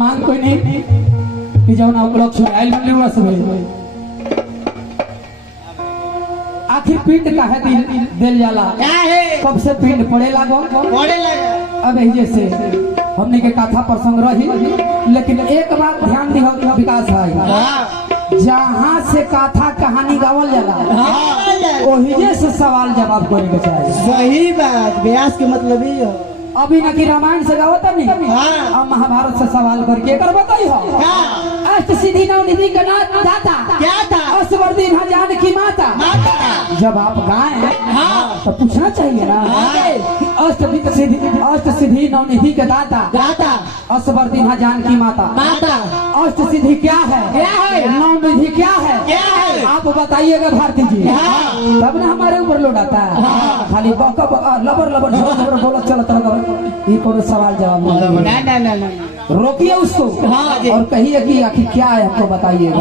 मांग कोई नहीं कि जब ना उपलक्ष आयल मिले हुआ सब आखिर पिंड काहे दिल जाला कब से पिंड पड़े लागो अब जैसे हमने के कथा प्रसंग रही लेकिन एक बात ध्यान दिहो विकास भाई जहाँ से कथा कहानी गावल जाला वही से सवाल जवाब करे के चाहिए। सही बात व्यास के मतलब ही हो। अभी न कि रामायण से गावत नहीं अब महाभारत से सवाल करके कर बताई हो अष्ट सिद्धि नवनिधि का दाता क्या था? असवर्दीन जानकी माता। जब आप गाएं तो पूछना चाहिए ना कि अष्ट सिद्धि नवनिधि का दाता असवर्दीन जानकी माता। अष्ट सिद्धि क्या है नवनिधि क्या है आप बताइएगा भारती जी तब ना हमारे ऊपर लोड आता है खाली लबर बोलत चलत ये कोनो सवाल जवाब रोकिए उसको और कहिए कि आखिर क्या है हमको बताइएगा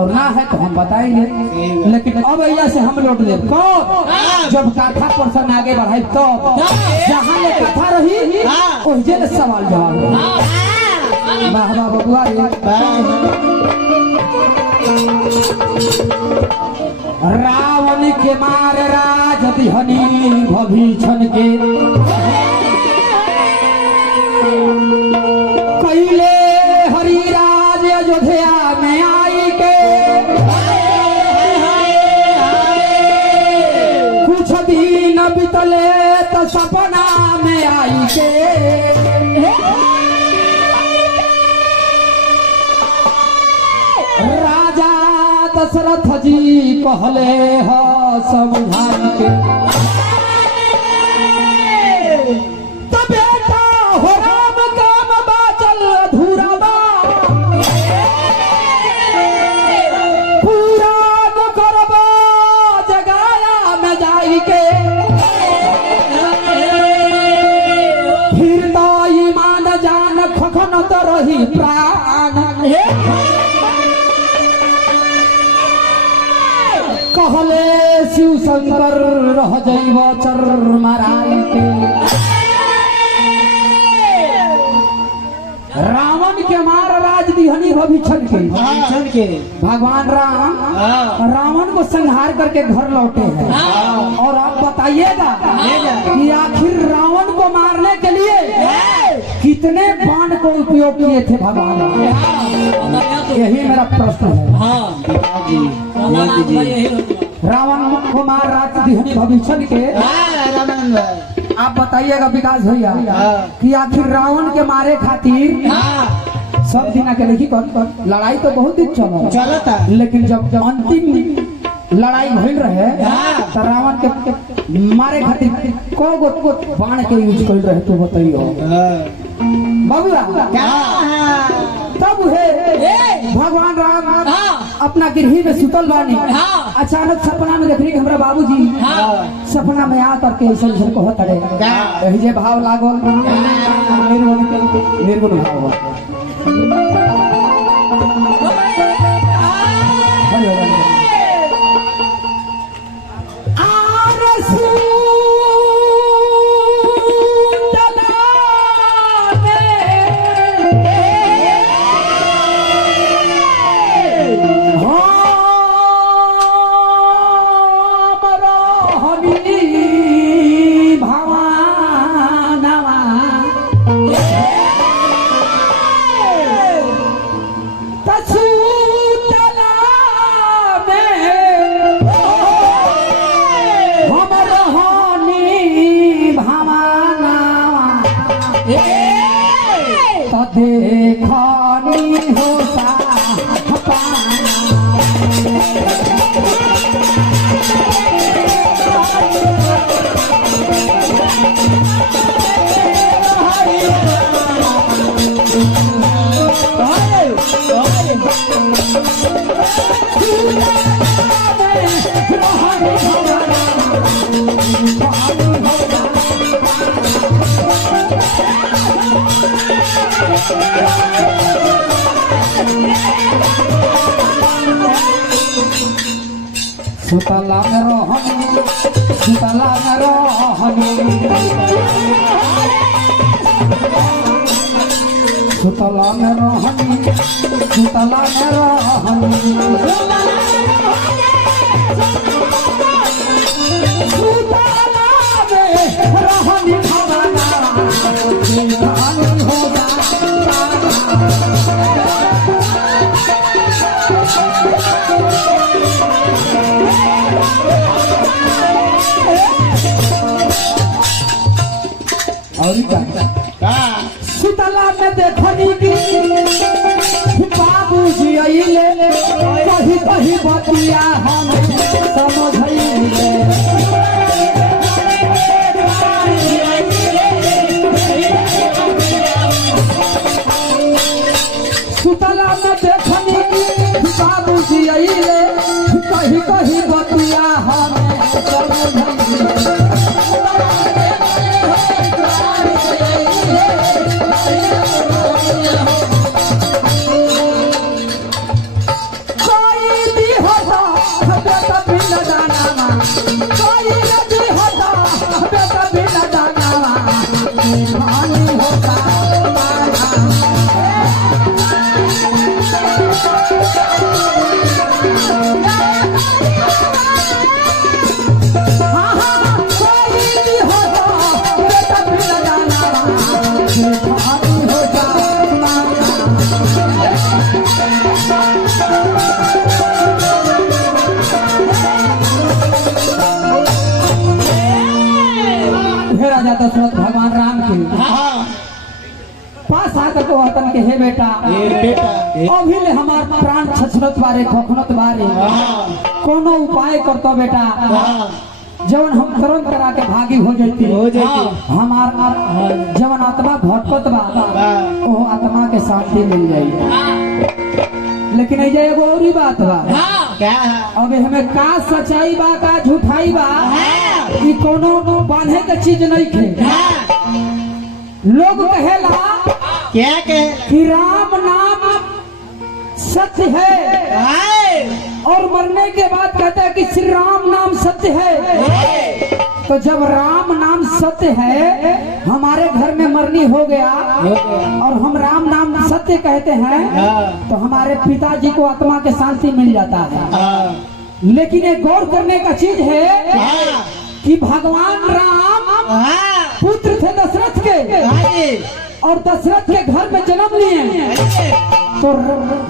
और ना है तो हम बताएंगे लेकिन अब ऐसा से हम लौट दे जब कथा प्रसंग आगे बढ़ाई तो जहाँ ले कथा रही वही सवाल जवाब वाह वाह बबुआ रावण के मार राज दिहनी भभीषण के कैले हरिराज अयोध्या में आई के कुछ दिन बीतले तो सपना में आई के राजा दशरथ जी कहले हो समझाई के तो बेटा हो राम काम बाचल अधूरा बा पूरा न करबा जगाया में जाई के फिर तो ईमान जान खखन तो रही प्राण कहले शिव शंकर रह जैव चर मराई के रावण के मार राज दिहनी भभीषण के भगवान राम रावण को संहार करके घर लौटे हैं और आप बताइएगा कि आखिर रावण को मारने के लिए कितने बाण को उपयोग किए थे भगवान यही मेरा प्रश्न है। रावण को मार राज दिहनी भभीषण के आप बताइएगा विकास भैया कि आखिर रावण के मारे खातिर सब दिन के देखी कौन लड़ाई तो बहुत दिन चला लेकिन जब अंतिम लड़ाई भइल रहे तो रावण के मारे खातिर को बाण के यूज कर रहे तो बताइयो बबुआ तब है भगवान राम अपना गिरही में सुतल बानी अचानक सपना में देख रही कि हमारा बाबूजी सपना में आ करके ऐसा कहत रहे जे भाव लागल निर्गुण भाव देखनी होता सुतला में रहनी सुतला में रहनी सुतला में रहनी सुतला में रहनी सुतला में देखनी की बाबूजी अइले कही कही बतिया हम समझइले सुतला में देखनी की बाबूजी अइले कही कही बतिया हम समझइले दशरथ भगवान राम के पास आकर को वतन के हे बेटा अभी ले हमार प्राण छछनत बारे खोखनत बारे कोनो उपाय करतो बेटा जवन हम कर्म करा के भागी हो जाती हमार जवन आत्मा भटकत बा ओ आत्मा के शांति मिल जाई लेकिन ये एगो और ही बात बा क्या अब हमें का सच्चाई बा का झूठाई बा कि कोनो बांधे के चीज नहीं खे लोग कहेला क्या कहे कि राम नाम सत्य है और मरने के बाद कहते हैं कि श्री राम नाम सत्य है तो जब राम नाम सत्य है हमारे घर में मरनी हो गया और हम राम नाम सत्य कहते हैं तो हमारे पिताजी को आत्मा के शांति मिल जाता है लेकिन एक गौर करने का चीज है कि भगवान राम पुत्र थे दशरथ के और दशरथ के घर में जन्म लिए तो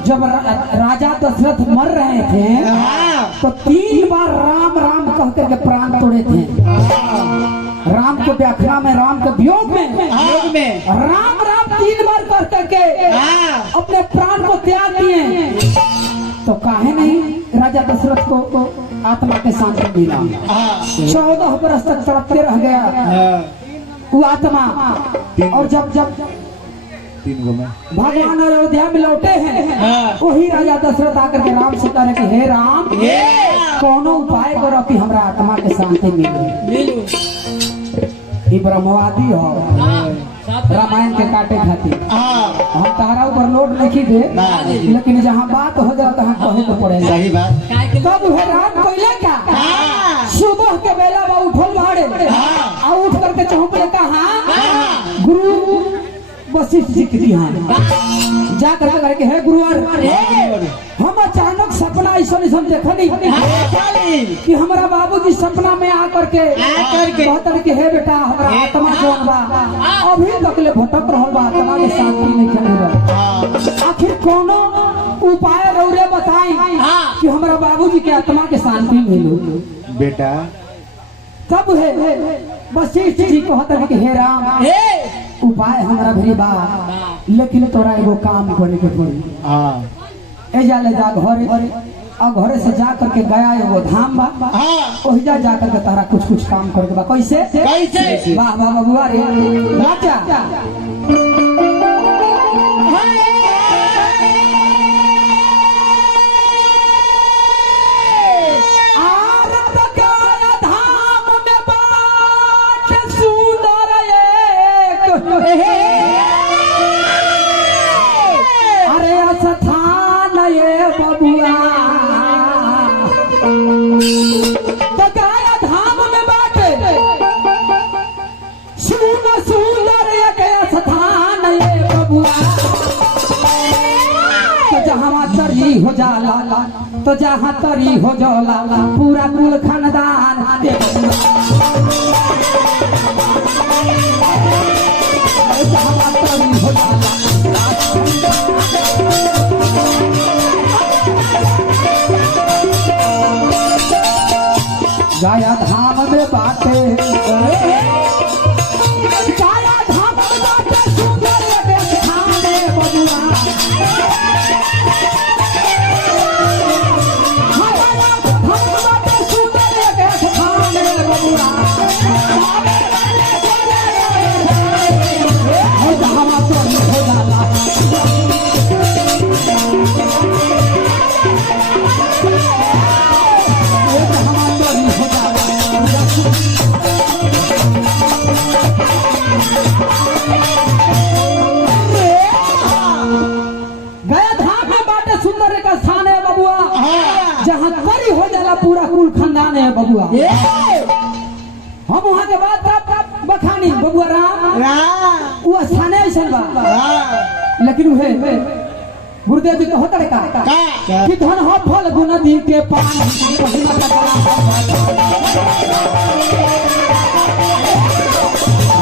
जब राजा दशरथ मर रहे थे तो 3 बार राम राम कह करके प्राण तोड़े थे राम के व्याख्या में राम के वियोग में राम राम 3 बार कह करके अपने प्राण को त्याग दिए तो काहे नहीं राजा दशरथ को आत्मा के शांति मिला 14 बरस तक तड़पते रह गया वो आत्मा और जब भगवान अयोध्या में लौटे हैं वही राजा दशरथ आकर के राम से कहे कि हे राम कोनो उपाय करो कि हमरा आत्मा के शांति मिले ये ब्रह्मवादी हो रामायण के काटे खातिर हम तारा ऊपर लोड नहीं दे लेकिन जहाँ बात हो जाता है कहे तो पड़ेगा सही बात कब है राम कोयले का सुबह के बेला बा उठल भाड़े उठ करके चौपड़े कहा गुरु वशिष्ठ जी की जा करके है गुरुवर हम अचानक सपना ऐसा देखनी कि हमारा बाबूजी सपना में आकर के कहते कि हे बेटा हमारा आत्मा कौन बा अभी तक ले भटक रहल बा आत्मा के शांति नहीं मिल आखिर कोनो उपाय रौरे बताई कि हमारा बाबूजी के आत्मा के शांति मिलो बेटा तब है वशिष्ठ जी कहते कि हे राम उपाय हमारा भी बा लेकिन तोरा एगो काम करे के पड़ी एजा ले जा घरे से जा करके गया एगो धाम बा वही जा करके तारा कुछ काम करे के बा कैसे वाह वाह बबुआ रे राजा सुंदर एक स्थान हो जाला तो जहाँ तरी हो जाला पूरा कुल खानदान जहाँ तरी हो जाला गाया धाम में बाटे गाया धाम में बाटे सुंदर खाने बबुआ जहाँ करी हो जाला पूरा कुल खानदान है बबुआ। हम वहाँ के बाद बखानी बबुआ राम वो स्थाने ऐसा बा लेकिन उहे गुरुदेव जी कहत रे का कि धन हो फल गुण दी के पानी महिमा का बड़ा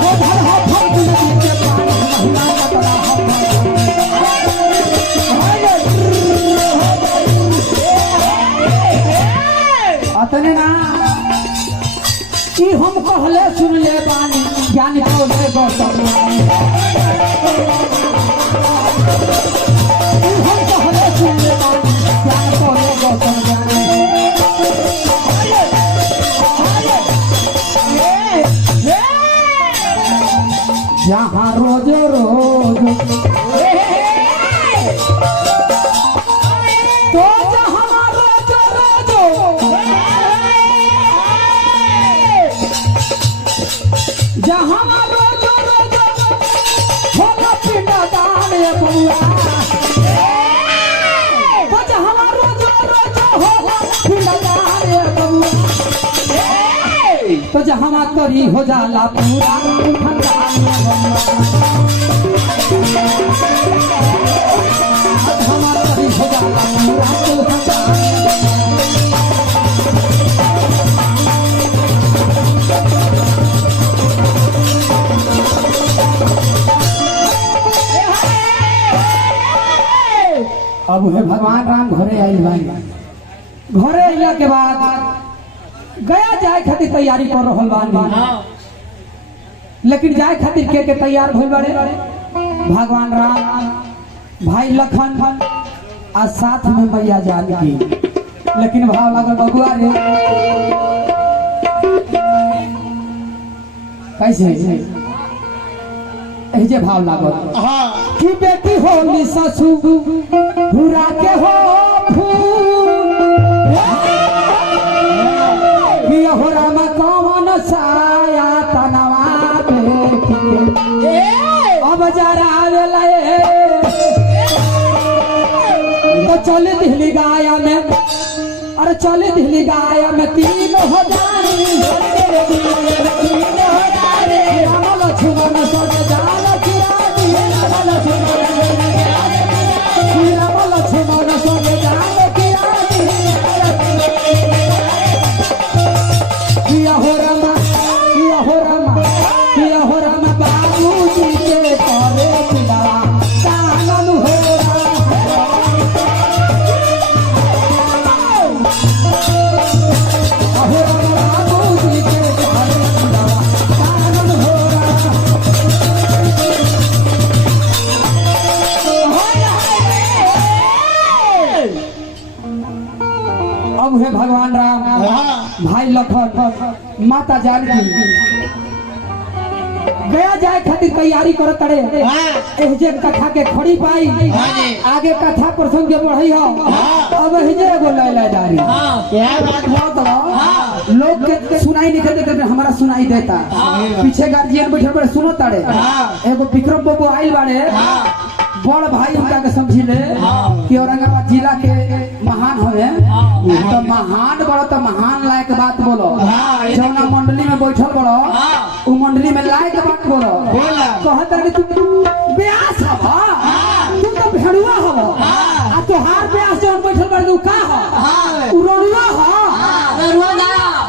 वो धन हो फल गुण दी के पानी महिमा का बड़ा अतने ना कि हम कहले सुन ले बानी ज्ञानी को ले गौतम हम कहले सुन ले बानी ज्ञानी को ले गौतम जहाँ रोज रोज तो जहाँ रोज रोज जहाँ रोज रोज होला पिंडा दान बबुआ तो जहाँ रोज रोज होला पिंडा दान बबुआ तो जहाँ करी हो जाला पूरा खानदान जहाँ करी हो जाला पूरा खानदान अब है भगवान राम घरे आइल भाई घरे अइला के बाद गया जाए खातिर तैयारी कर रहल बानी लेकिन जाए खातिर के तैयार भइल बाड़े भगवान राम भाई लखन आ साथ में मैया जानकी लेकिन भाव लागल बबुआ रे कैसे ऐसे भाव लागल कि बेटी होली ससुरा के हो फूल हो राम कौन साया तनवा अब जरा तो चले दिल्ली गाया में अरे चले दिल्ली गाया में 3000 लक्ष्मण सोने जान लक्ष्मण सोने जान हो रामा बाबू जी के करे पिलावा कानन हो बाबू जी के करे पिलावा कानन हो अब है भगवान राम भाई लखन माता जानकी गया जाए खातिर तैयारी करत तड़े एहजे कथा के खड़ी पाई आगे कथा प्रसंग के बढ़ई हो अब एहजे एगो लैला जारी क्या बात हो तो लोग के सुनाई नहीं देते हमारा सुनाई देता पीछे गार्जियन बैठे बड़े सुनो तड़े एगो विक्रम बाबू आइल बाड़े बड़ भाई उनका के समझी ले कि औरंगाबाद जिला के महान होए तो महान बड़ो तो महान लायक बात बोलो जौना मंडली में बैठल बड़ो उ मंडली में लायक बात बोलो कहत रही तू ब्यास हो तू तो भेड़ुआ हो आ तोहार ब्यास जो जौन बैठल बाड़ उ का ह हाँ। उ रोनुआ ह रुआ ना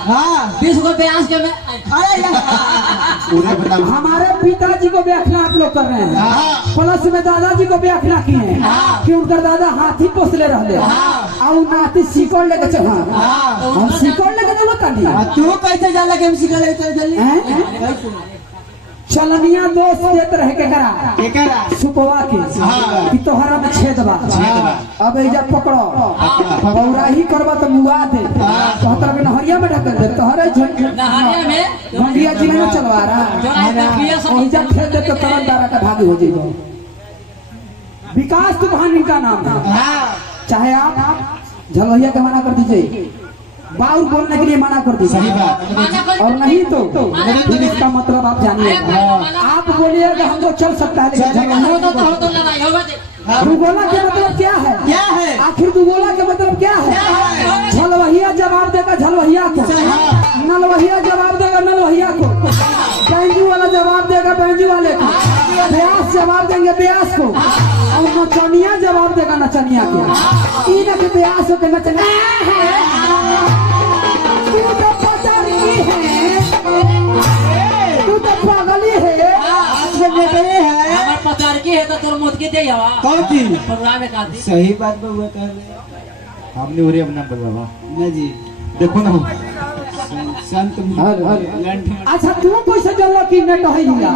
हाँ 20 को प्याज के में पूरे बता हमारे पिताजी को व्याख्या आप लोग कर रहे हैं हाँ। प्लस में दादाजी को व्याख्या किए हैं हाँ। कि उनका दादा हाथी पोसले रहले हाँ। और नाती सिकड़ लेके चल हाँ हाँ। हम सिकड़ लेके नहीं बतानी तू कैसे जाला के MC का लेते जल्दी हैं? चलनिया दोस्त देत रहे के करा केकरा सुपवा के हाँ। कि तोहरा में छेद बा अब एजा पकड़ो बौरा ही करबा तो मुआ दे कहतर के नहरिया में ढकल दे तोहरे नहरिया में मंडिया जिले में चलवा रहा एजा खेल दे तो तरन दारा का भागी हो जाएगा। विकास तूफानी का नाम है हाँ चाहे आप झलवैया के मना कर दीजिए बाउर बोलने के लिए मना कर दीजिए सही बात और नहीं तो फिर इसका मतलब आप जानिए आप बोलिएगा हमको चल सकता है लेकिन झलवैया तो लड़ाई होगा दुगोला के मतलब क्या है क्या है आखिर दुगोला के मतलब क्या है झलवहिया जवाब देगा झलवहिया को नलवहिया जवाब देगा नलवहिया को बैंजू वाला जवाब देगा बैंजू वाले को ब्यास जवाब देंगे ब्यास को और नचनिया जवाब देगा नचनिया को इन के ब्यास के नचनिया तू तो पचारी है तू तो पागली है आपसे बेटे है हमार पचार की है तो तोर मुद के दे हवा कौन चीज प्रोग्राम में काटी सही बात बउआ कह रहे हमने उरे अपना बलवा ना जी देखो ना संत अच्छा तू कैसे जानला कि नेट है हिला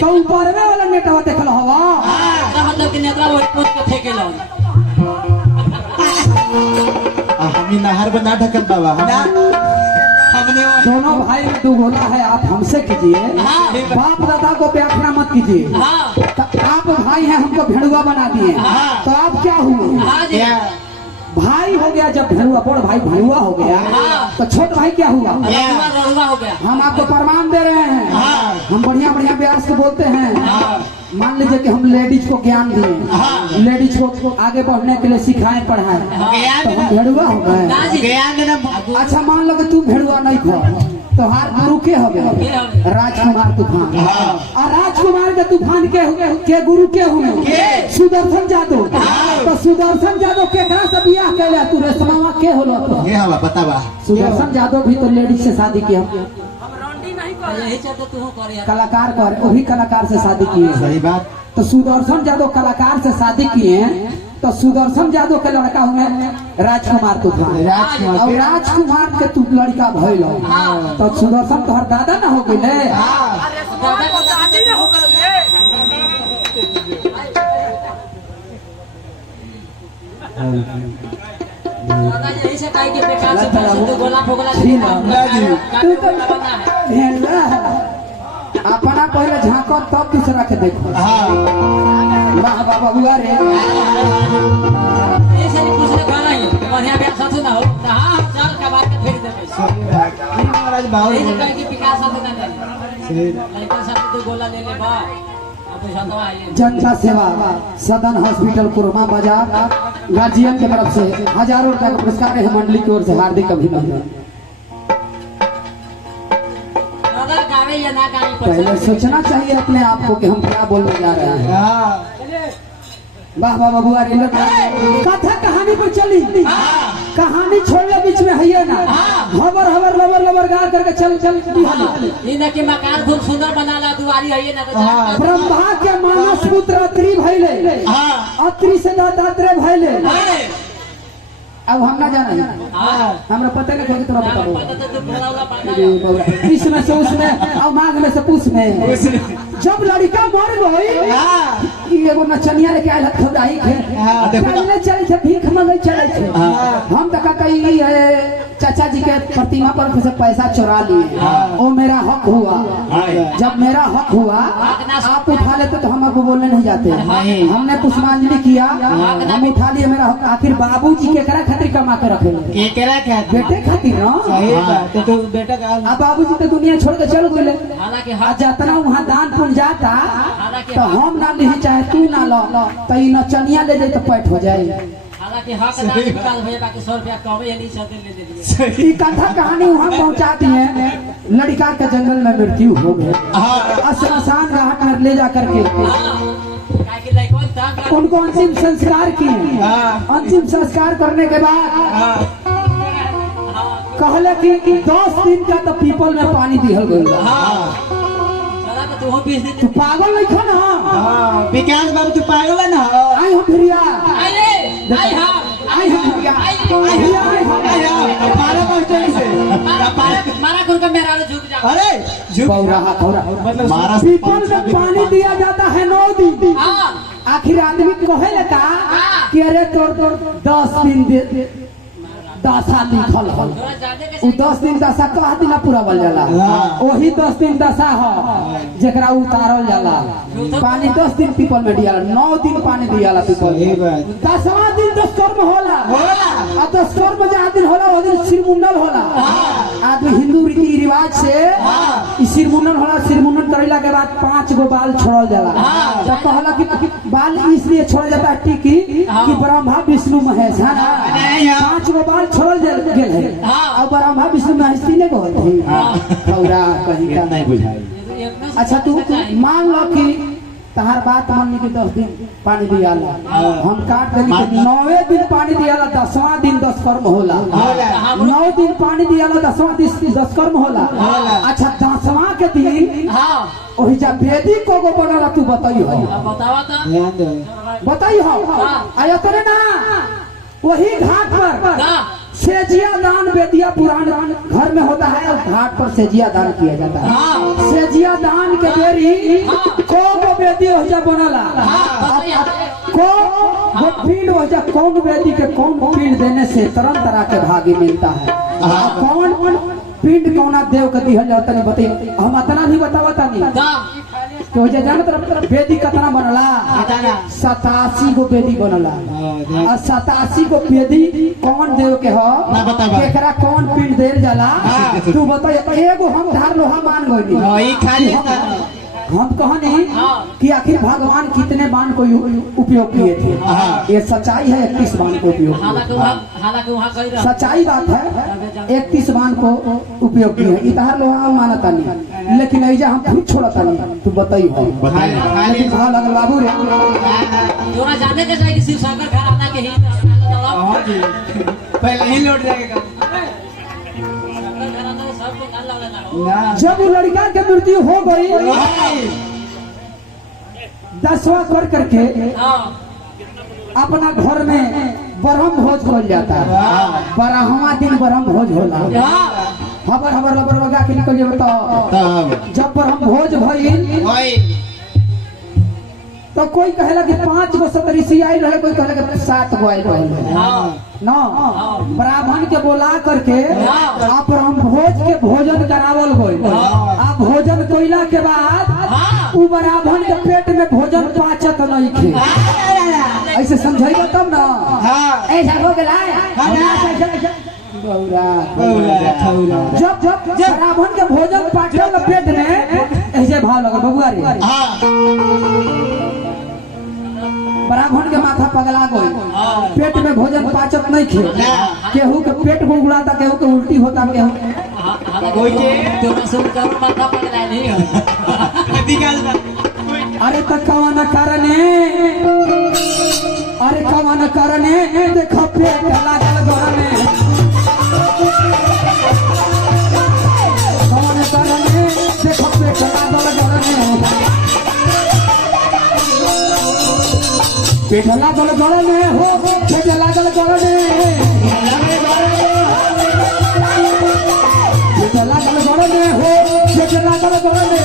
तो ऊपर में वाला नेट है देखल हवा मतलब कि नेता वो पोत के फेंके लो हमने नहर बना ढकल बाबा हमने दोनों भाई में दुगोला है आप हमसे कीजिए बाप दादा को व्याख्या मत कीजिए हां तो आप भाई हैं हमको भेड़ुआ बना दिए तो आप क्या हुए हां जी भाई हो गया जब भेड़ुआ बड़ भाई भेड़ुआ हो गया तो छोट भाई क्या हुआ रड़ुआ हो गया हम आपको प्रमाण दे रहे हैं हम बढ़िया बढ़िया व्यास को बोलते हैं मान लीजिए कि हम लेडीज को ज्ञान दिए लेडीज को आगे बढ़ने के लिए सिखाएं पढ़ाएं तो हम भेड़ुआ हो गए ज्ञान देना अच्छा मान लो कि तू भेड़ुआ नहीं खो तो हार गुरु के हो गए राजकुमार तूफान और राजकुमार के तूफान के गुरु के हुए सुदर्शन जादव तो सुदर्शन जादव केकरा से बियाह कैले तू रेशमा के होलो तो ये हवा बतावा सुदर्शन जादव भी तो लेडीज से शादी किया यही चलते तू करे यार कलाकार कर वो भी कलाकार से शादी किए सही बात तो सुदर्शन जादव कलाकार से शादी किए तो सुदर्शन जादव के लड़का हुए राजकुमार तूफान राजकुमार और राजकुमार के तू लड़का भइल तो सुदर्शन तोहर दादा ना हो गए दादा यही से काहे के बेकार से पैसे तो गोला फोगला तू तो भेड़ुआ है। अपना पहले झांको तब दूसरा के देखो वाह बाबा बुआ रे ये से दूसरे गाना ही बढ़िया ब्याह साथ ना हो हां चल का बात के फेर दे पैसे महाराज बाबू यही से काहे के विकास साथ ना ले लड़का साथ तो गोला ले ले बा अब पैसा आइए जनता सेवा सदन हॉस्पिटल कुरमा बाजार गार्जियन की तरफ से हजारों रुपए का पुरस्कार है मंडली की ओर से हार्दिक अभिनंदन। दादा गावे या ना गावे पहले सोचना चाहिए अपने आप को कि हम क्या बोलने जा रहे हैं। वाह वाह बबुआ रे कथा कहानी पर चली कहानी छोड़ने बीच में है ना हबर हबर लबर लबर गा करके चल चल इन के मकान खूब सुंदर बनाला दुआरी है ना तो ब्रह्मा के मानस पुत्र अत्रि भइले अत्रि से दत्तात्रेय भइले अब हम ना जाना हमरा पता नहीं कोई तरह बताओ पता तो बोला वाला पाना इसमें से उसमें और माघ में से पूछ में जब लड़का मर गई एगो नचनिया लेके आयल खबराई के पहले चले थे भीख मांगे चले थे हम तो कहते ही चाचा जी के प्रतिमा पर से पैसा चुरा लिए वो मेरा हक हुआ जब मेरा हक हुआ आप उठा लेते तो हम आपको बोलने नहीं जाते हमने पुष्पांजलि किया हम उठा लिए मेरा हक आखिर बाबूजी के करा खातिर कमा के रखे केकरा क्या बेटे खातिर ना सही बात तो बेटा का अब बाबूजी तो दुनिया छोड़ के चल गए हालांकि आज जितना वहाँ दान पुण्य जाता तो हम ना ले चाहे तू ना लो तो ये नचनिया ले जाए तो पैठ हो जाए हालांकि हक ना निकाल भैया बाकी 100 रुपया कमे नहीं चलते ले ले ये कथा कहानी वहाँ पहुँचा दिए लड़का के जंगल में मृत्यु हो गई और श्मशान घाट में ले जा करके काहे के लाइक उनको अंतिम संस्कार किए। अंतिम संस्कार करने के बाद कहले कि 10 दिन का तो पीपल में पानी दिहल गइल। तू पागल नहीं खा ना विकास बाबू तू पागल है ना। आई हो फिरिया आई हम फिरिया मारा कुरका मेरा झुक जा। अरे पौरा मतलब मारा पीपल में पानी दिया जाता है 9 दिन। आखिर आदमी कहे लगा कि अरे तोर 10 दिन दशा लिखल हल। उ 10 दिन दशा कहा दिन पूरा बन जाला। वही 10 दिन दशा है जकरा उतारल जाला। पानी 10 दिन पीपल में दियाला, 9 दिन पानी दियाला पीपल। 10वां दिन दशकर्म होला। आ दशकर्म जहाँ दिन होला वो दिन सिरमुंडल होला। आदमी हिंदू रीति रिवाज से सिरमुंडन होला। सिरमुंडन करेला के बाद 5 गो बाल छोड़ल जाला। तो कहला कि बाल इसलिए छोड़ल जाता है टिकी कि ब्रह्मा विष्णु महेश है ना। 5 गो बाल छोड़ल गेल है। अब ब्रह्मा विष्णु महेश तीने को होते हैं। खौरा कहीं का नहीं बुझाई। अच्छा तू मान लो कि तहार बात मान के 10 दिन पानी दियाला। हम काट देली कि 9वें दिन पानी दियाला, 10वां दिन दशकर्म होला। 9 दिन पानी दियाला, 10वां दिन दशकर्म होला। अच्छा 10वां के दिन वही जब वेदी को बनला तू बताइयो। बताइयो आया तोरे ना वही घाट पर सेजिया दान बेदिया पुराण घर में होता है। और घाट पर सेजिया दान किया जाता है। सेजिया दान के बेरी को बेदी हो जा बनला को वो पीड़ हो जा। कौन बेदी के कौन पीड़ देने से तरह के भागी मिलता है। कौन पिंड कौना देव के दिहल जाता नहीं बताइए। हम इतना नहीं बतावता नहीं तो जे जान तरफ बेदी कितना बनला 87 गो बेदी बनला। और 87 गो बेदी कौन देव के हो केकरा कौन पिंड देल जाला तू बता। एगो हम धार लोहा मान गइली। हम कहने कि आखिर भगवान कितने बाण को उपयोग किए थे। ये सच्चाई है 31 बाण को उपयोग। सच्चाई बात है 31 बाण को उपयोग किए हैं। इधर लोहा मानता नहीं लेकिन ऐजा हम खुद छोड़ता नहीं। तू बताइए लेकिन कहा लगल बाबू रे तोरा जाने के चाहिए शिव शंकर घराना के ही पहले ही लौट जाएगा। जब वो लड़का की मृत्यु हो गई 10वां कर करके अपना घर में ब्रह्म भोज हो जाता है। 12वां दिन ब्रह्म भोज होला। हबर लबर लगा के निकल जाए। तो जब ब्रह्म भोज भइल तो कोई कहेला कि 5 गो सतरिशी आई रहे, कोई कहला कि 7 गो आई रहे। न ब्राह्मण के बोला करके आप ब्रह्म भोज के भोजन करावल गई। आप भोजन कइला के बाद उ ब्राह्मण के पेट में भोजन पाचत नहीं थे। ऐसे समझाइबो तब ना। ऐसा हो गेला जब ब्राह्मण के भोजन पाचल पेट में ऐसे भाव लगा बबुआ रे। ब्राह्मण के माथा पगला गई। पेट में भोजन पाचक नहीं खे। केहू के पेट गुड़गुड़ाता, केहू के उल्टी होता, केहू अरे तो कौन करने देखो पेट लागल गरने। कौन करने देखो पेट लागल गरने। पेट लागल गरने हो पेट लागल गरने। पेट लागल गरने हो पेट लागल गरने।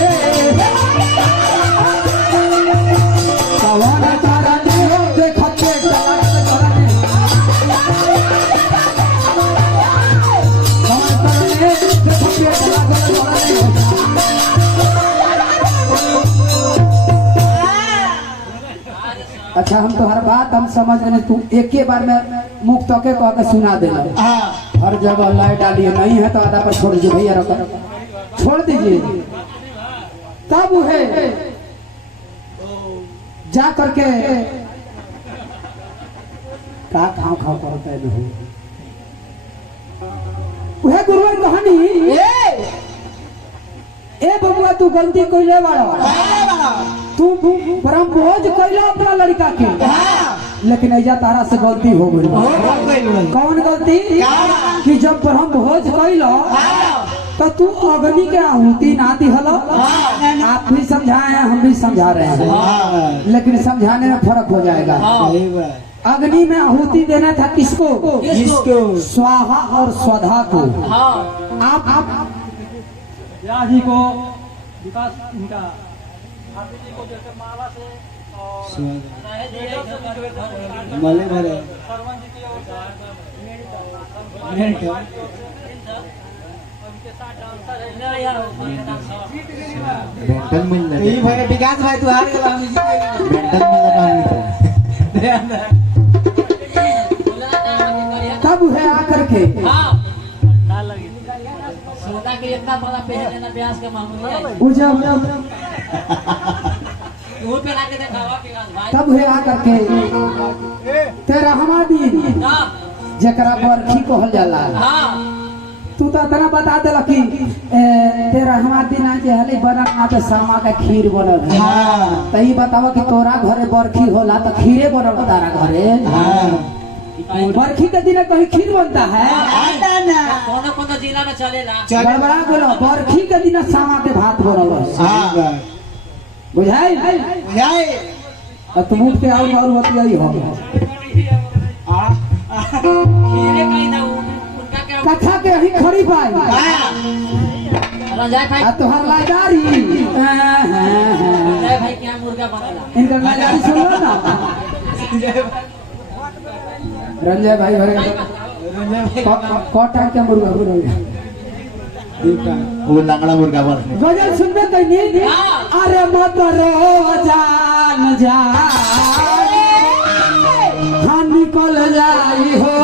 कौन करने हो देखो पेट लागल गरने। कौन करने देखो पेट लागल गरने। अच्छा हम तो हर बात हम समझ गए। तू एक ही बार में मुख तके कह के सुना देना। हर जगह लाइट डालिए नहीं है तो आधा पर छोड़ दीजिए भैया छोड़ दीजिए। तब है जा करके का खाओ खाओ करता है। वह गुरुवर कहानी ए बबुआ तू गलती कोई ले बाड़ा तू परम भोज कैला अपना लड़का के, लेकिन ऐजा तारा से गलती हो गई। कौन गलती? कि जब ब्रह्म भोज कैलो तो तू अग्नि के आहुति ना दिहल। आप भी समझाए हैं, हम भी समझा रहे हैं, लेकिन समझाने में फर्क हो जाएगा। अग्नि में आहुति देना था किसको? स्वाहा और स्वधा को। आप व्यास जी को, विकास इनका हाथी जी को जैसे माला से और मले भरे सरवन जी की ओर उनके साथ डांसर बेंटन मिल यही भाई विकास भाई तू हार गया हम जी बेंटन मिल तब है आकर के सोना के इतना बड़ा पहन लेना ब्यास के मामूली है। वो पे लाके दिखावा के भाई। तब है आकर के तेरा हमारी जकरा बरखी कहल जाला। तू तो इतना बता देला कि तेरा हमार दिन आज हले बनल ना तो सामा का खीर बनल है। तो ये बतावा कि तोरा घरे बरखी होला तो खीरे बनल तारा घरे। बरखी के दिन कहीं खीर बनता है? कोनो जिला में चलेला। बड़ा बोलो बरखी के दिन सामा के भात बनल है। बुझाई? तुम उठ के और बतियाई हो। खीरे कहीं ना उनका क्या कथा के ही खड़ी पाई रंजाय भाई। तुहार लाइदारी रंजाय भाई क्या मुर्गा बनेला। इनका लाइदारी सुन लो ना। रंजय भाई कोटा के मुर्गा वो लंगड़ा मुर्गा बन गजल सुनबे कहीं? अरे मत रो जान जा हाँ निकल जाई हो